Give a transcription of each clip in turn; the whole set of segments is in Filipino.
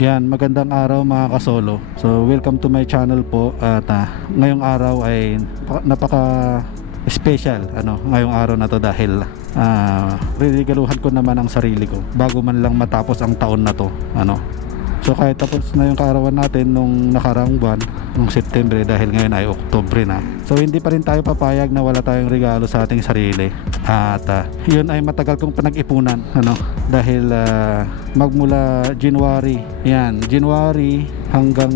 Yan, magandang araw mga kasolo. So, welcome to my channel po. At ngayong araw ay napaka special ngayong araw na to dahil rinigaluhan ko naman ang sarili ko bago man lang matapos ang taon na to. So kahit tapos na yung kaarawan natin nung nakaraang buwan, nung September, dahil ngayon ay Oktubre na. So hindi pa rin tayo papayag na wala tayong regalo sa ating sarili. At yun ay matagal kong pinag-ipunan, dahil magmula January, January hanggang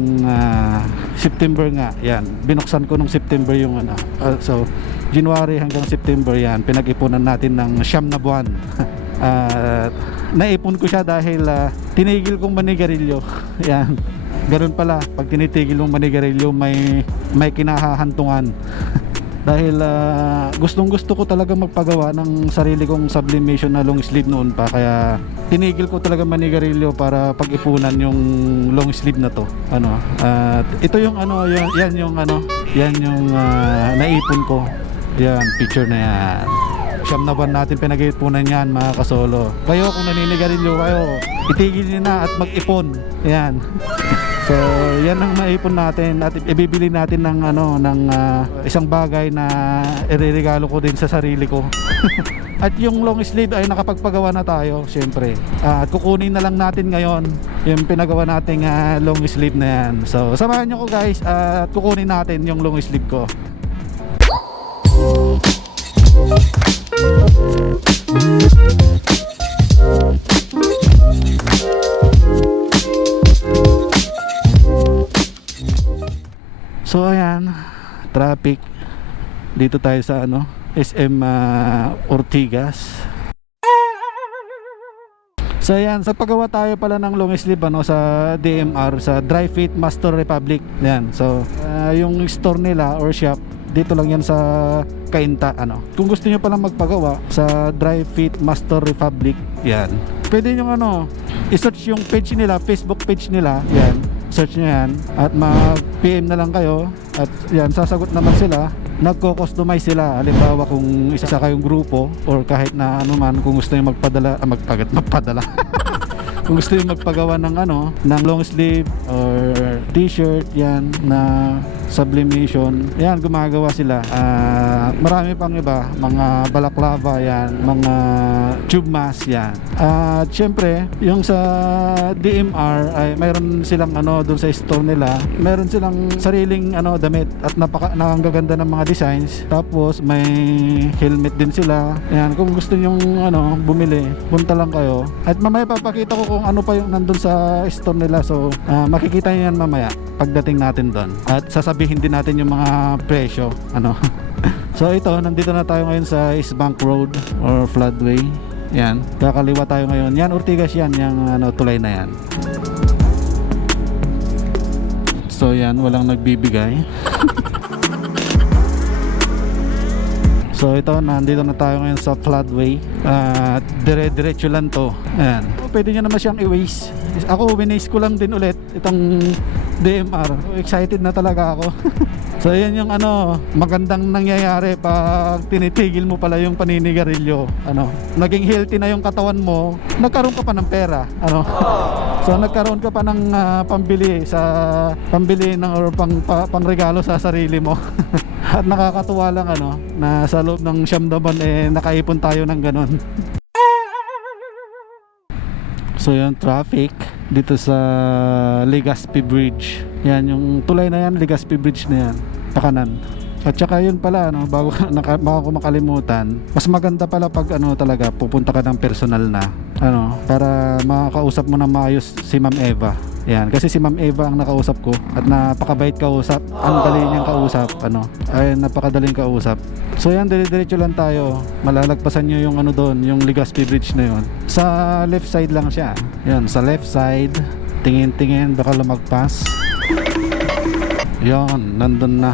September nga, binuksan ko nung September yung so January hanggang September, pinag-ipunan natin ng 9 na buwan. Naipon ko siya dahil tinigil kong manigarilyo. Ganun pala, pag tinitigil mong manigarilyo may kinahahantungan. Dahil gustong gusto ko talaga magpagawa ng sarili kong sublimation na long sleeve noon pa, kaya tinigil ko talaga manigarilyo para pag-ipunan yung long sleeve na to. Ito yung yan yung naipon ko. Picture na yan. 9 na buwan natin pinag-ipunan yan mga kasolo. Kayo kung naninigarilyo kayo, itigil nyo na at mag-ipon. So yan ang maipon natin at ibibili natin ng isang bagay na ireregalo ko din sa sarili ko. At yung long sleeve ay nakapagpagawa na tayo, syempre. At kukunin na lang natin ngayon yung pinagawa nating long sleeve na yan. So samahan nyo ko guys at kukunin natin yung long sleeve ko. So ayan, traffic dito tayo sa SM Ortigas. So ayan, sa paggawa tayo pala ng long sleeve sa DMR, sa Dry Fit Master Republic. So yung store nila or shop dito lang yan sa Cainta. Kung gusto niyo palang magpagawa sa Dry Fit Master Republic, pwede niyo i-search yung page nila, Facebook page nila. Search nyo yan at mag-PM na lang kayo at sasagot naman sila. Nagko-customize sila. Halimbawa kung isa kayong grupo or kahit na man, kung gusto nyo magpadala kung gusto nyo magpagawa ng ng long sleeve or t-shirt na sublimation, gumagawa sila. Marami pang iba, mga balaklava, mga tube mask, at syempre yung sa DMR ay mayroon silang doon sa store nila, mayroon silang sariling damit at napakaganda ng mga designs. Tapos may helmet din sila. Kung gusto nyong bumili, punta lang kayo at mamaya papakita ko kung ano pa yung nandun sa store nila. So makikita nyo yan mamaya pagdating natin doon at sasabihin din natin yung mga presyo. So ito, nandito na tayo ngayon sa East Bank Road or Floodway. Kakaliwa tayo ngayon. Ortigas yung tulay na yan. So walang nagbibigay. So ito, nandito na tayo ngayon sa Floodway. Dire-diretso lang to. Pwede nyo naman siyang i-waste. Ako, winaste ko lang din ulit itong DMR. Excited na talaga ako. So yan yung magandang nangyayari pag tinitigil mo pala yung paninigarilyo. Naging healthy na yung katawan mo, nagkaroon ka pa ng pera. So nagkaroon ka pa ng pambili ng or pangregalo sa sarili mo. At nakakatuwa lang na sa loob ng 9 na buwan nakaipon tayo ng ganon. So yung traffic dito sa Legazpi Bridge. Yung tulay na yan, Legazpi Bridge na yan, pakanan. At saka yun pala, bago ko makalimutan, mas maganda pala pag talaga pupunta ka ng personal na para makakausap mo na maayos si Ma'am Eva. Kasi si Ma'am Eva ang nakausap ko at napakabait kausap, ang dali niyang kausap, napakadaling kausap. So dire-diretso lang tayo. Malalagpasan niyo yung doon, yung Legazpi Bridge na yun. Sa left side lang siya. Sa left side, tingin-tingin, baka lumagpas. Nandun na.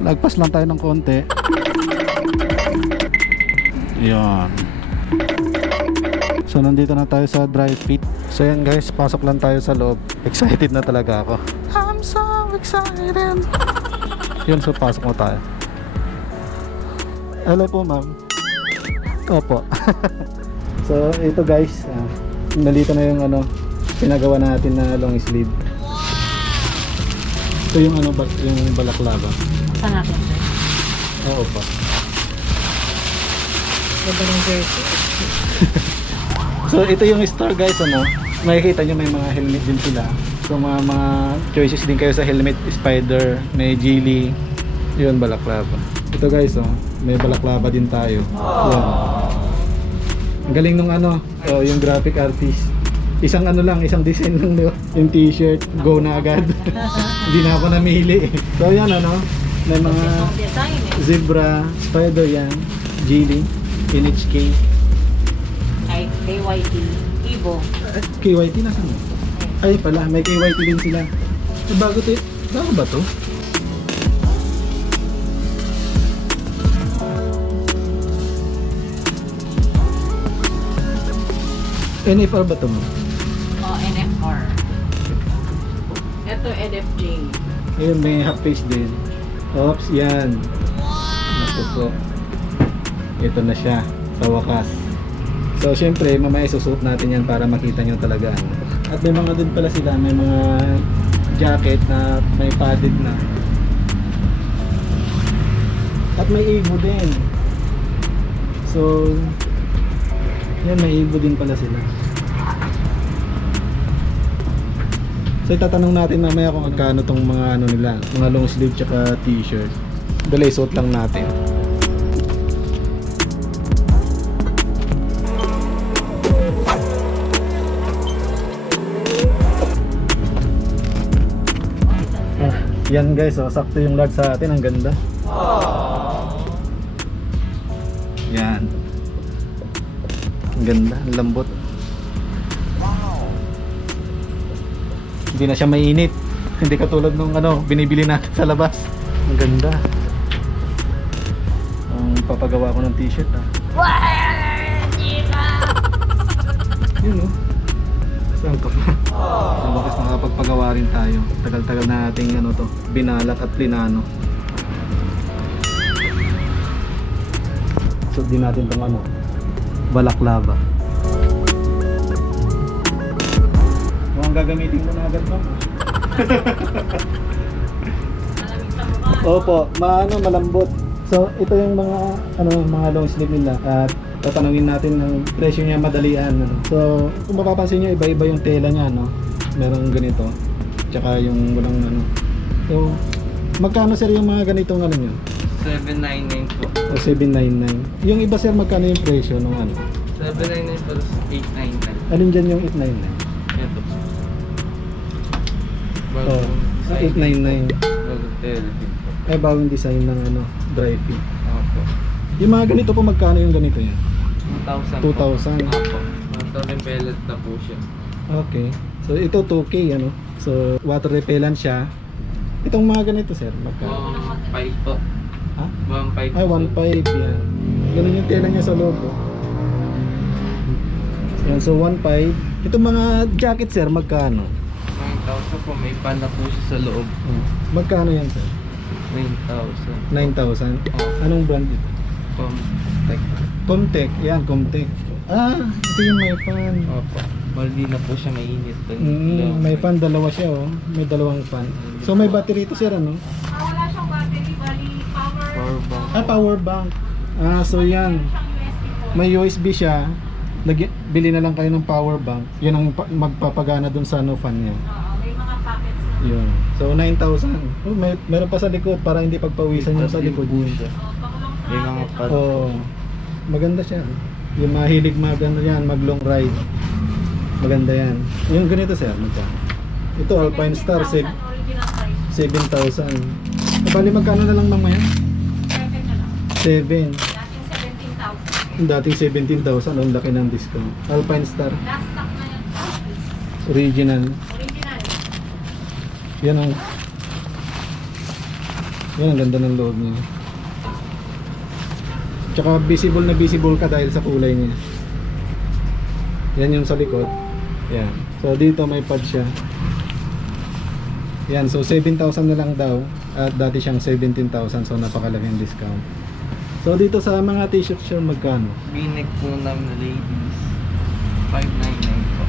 Lagpas lang tayo ng konti. So nandito na tayo sa Dry Fit. So guys, pasok lang tayo sa loob. Excited na talaga ako. I'm so excited. So pasok mo tayo. Hello po ma'am. Opo. So ito guys, nalito na yung ano, pinagawa natin na long sleeve. Ito yung ano, yung balaklava. Saan natin, sir? Oo pa. Ganda ng jersey. So ito yung store guys, ano, makikita nyo may mga helmet din sila. So mga choices din kayo sa helmet, spider, may Geely, yun balaklava. Ito guys, oh, may balaklava din tayo. Yan. Ang galing nung ano, oh, yung graphic artist. Isang ano lang, isang design lang, no? Yung t-shirt, go na agad. Hindi na ako namili. So yan ano, may mga Design eh. zebra, spider yan, Geely, NHK. Ay, KYT. Evo. KYT nasa mo? Ay pala, may KYT din sila. So, bago ba to? NFR ba to mo? Oh, NFR. Ito, NFJ. Ayun, may half face din. Oops, yan. Naku po. Ito na siya, sa wakas. So, syempre, mamaya isusuot natin yan para makita nyo talaga. At may mga din pala sila, may mga jacket na may padded na. At may ibo din. So, yan, may ibo din pala sila. So itatanong natin mamaya kung magkano tong mga ano nila, mga long sleeve tsaka t-shirt. Dali, suot lang natin. Yan guys, oh, sakto yung large sa atin, ang ganda. Yan. Ang ganda, ang lambot. Hindi na siya mainit. Hindi katulad nung ano, binibili natin sa labas. Ang ganda. Ang papagawa ko ng t-shirt ah. Yun oh. Saan ka pa? Sa bakas makapagpagawa rin tayo. Tagal-tagal na nating ano to, binalat at plinano. So din natin tong ano, balaklava. Mukhang gagamitin mo na agad no? Malamig sa mukha. Opo, malambot. So ito yung mga ano, mga long sleeve nila at tatanungin natin ng presyo niya madalian. Ano. So kung mapapansin niyo, iba-iba yung tela niya, no. Merong ganito, tsaka yung walang ano. So magkano sir yung mga ganitong ano niyo? 799 po. O 799. Yung iba sir, magkano yung presyo nung ano? 799 plus 899. Alin dyan yung 899? Ito. Oh, 899. Bagong telephone po. Ay bagong design ng ano, dry fit. Opo. Yung mga ganito po, magkano yung ganito yan? 2,000 2,000. po. Opo. Water repellent na po siya. Okay. So ito 2K ano. So water repellent siya. Itong mga ganito sir, magkano? 1.5 po. Ha? 1.5 Ay 1.5 yan. Ganun yung tela niya sa loob. Oh. Yan, so 1.5. Itong mga jacket sir, magkano? 9,000 po. May pan na po siya sa loob. Magkano yan sir? 9,000. 9,000. Oh. Anong brand ito? Comtech. Comtech. Yan, Comtech. Ah, ito yung may fan. Opo. Hindi na po siya mainit. May fan, dalawa siya oh. May dalawang fan. So may battery ito sir ano? Wala siyang battery, bali Power bank. Ah, power bank. Ah, so yan. May USB siya. Bili na lang kayo ng power bank. Yan ang magpapagana dun sa ano fan niya. Oo, may mga packets na. Yun. So 9,000. Oh, meron pa sa likod para hindi pagpawisan yung sa likod niya. May mga pad. Oh. Maganda siya. Yung mahilig maganda yan, mag long ride. Maganda yan. Yung ganito sir, magkano? Ito Alpine Star Original price. 7,000. Bali magkano na lang mamaya? 7 na lang. 7. Dating 17,000. Dating 17,000, ang laki ng discount. Alpine Star, Last stock na yan. original. Original. Yan ang ganda ng loob niya. Tsaka visible na visible ka dahil sa kulay niya. Yan yung sa likod. Yan. So dito may pad siya. Yan, so 7,000 na lang daw at dati siyang 17,000, so napakalaking discount. So dito sa mga t-shirt sir, magkano? V-neck po namin na ladies. 599 po.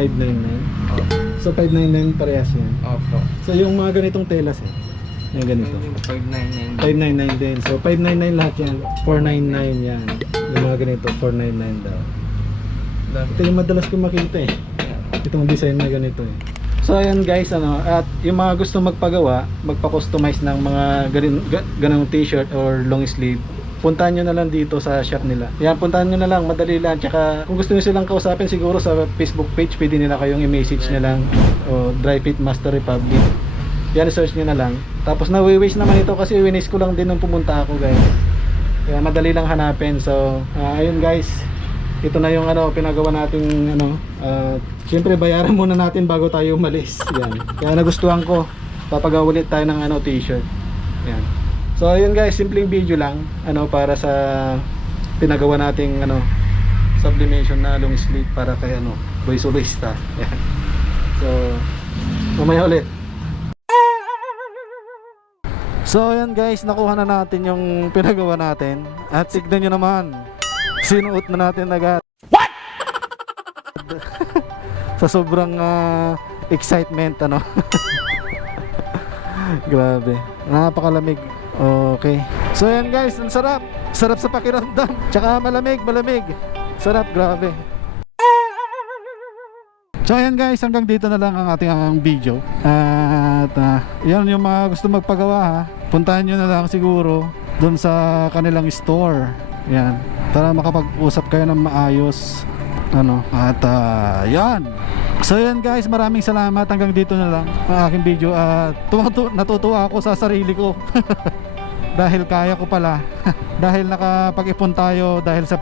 599. Opo. So 599 parehas yan. Opo. So yung mga ganitong telas eh. Yung ganito. Yung 599. 599 din. So 599 lahat yan. 499 yan. Yung mga ganito 499 daw. Ito yung madalas ko makita eh. Itong design na ganito eh. So ayan guys, at yung mga gusto magpagawa, magpa-customize ng mga ganung t-shirt or long sleeve, puntahan nyo na lang dito sa shop nila. Yan, puntahan nyo na lang, madali lang. Tsaka kung gusto nyo silang kausapin, siguro sa Facebook page, pwede nila kayong i-message na lang, o Dry Fit Master Republic. Yan, search nyo na lang. Tapos na-waste naman ito kasi winis ko lang din nung pumunta ako guys. Kaya madali lang hanapin. So ayun guys, ito na yung pinagawa nating syempre bayaran muna natin bago tayo umalis. Yan. Kaya nagustuhan ko, papagawa ulit tayo ng t-shirt. Yan. So ayun guys, simpleng video lang para sa pinagawa nating sublimation na long sleeve para kay boy solista. Yan. So mamaya ulit. So ayan guys, nakuha na natin yung pinagawa natin. At tignan nyo naman, sinuot na natin agad. What? Sa sobrang excitement Grabe, napakalamig. Okay. So ayan guys, ang sarap. Sarap sa pakiramdam. Tsaka malamig. Sarap, grabe. So ayan guys, hanggang dito na lang ang ating video. At yan yung mga gusto magpagawa ha. Puntahan nyo na lang siguro doon sa kanilang store. Yan, para makapag-usap kayo ng maayos. At yan. So yan guys, maraming salamat. Hanggang dito na lang ang aking video. At natutuwa ako sa sarili ko. Dahil kaya ko pala. Dahil nakapag-ipon tayo dahil sa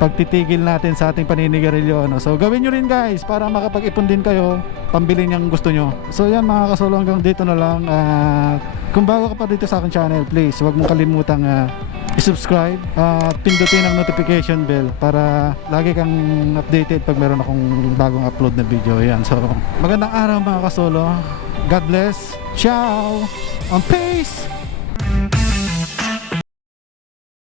pagtitigil natin sa ating paninigarilyo. So gawin nyo rin guys para makapag-ipon din kayo, pambili niyang gusto nyo. So yan mga kasolo, hanggang dito na lang. Kung bago ka pa dito sa aking channel, please huwag mong kalimutang i-subscribe at pindutin ang notification bell para lagi kang updated pag meron akong bagong upload na video. Yan. So magandang araw mga kasolo. God bless. Ciao. And peace.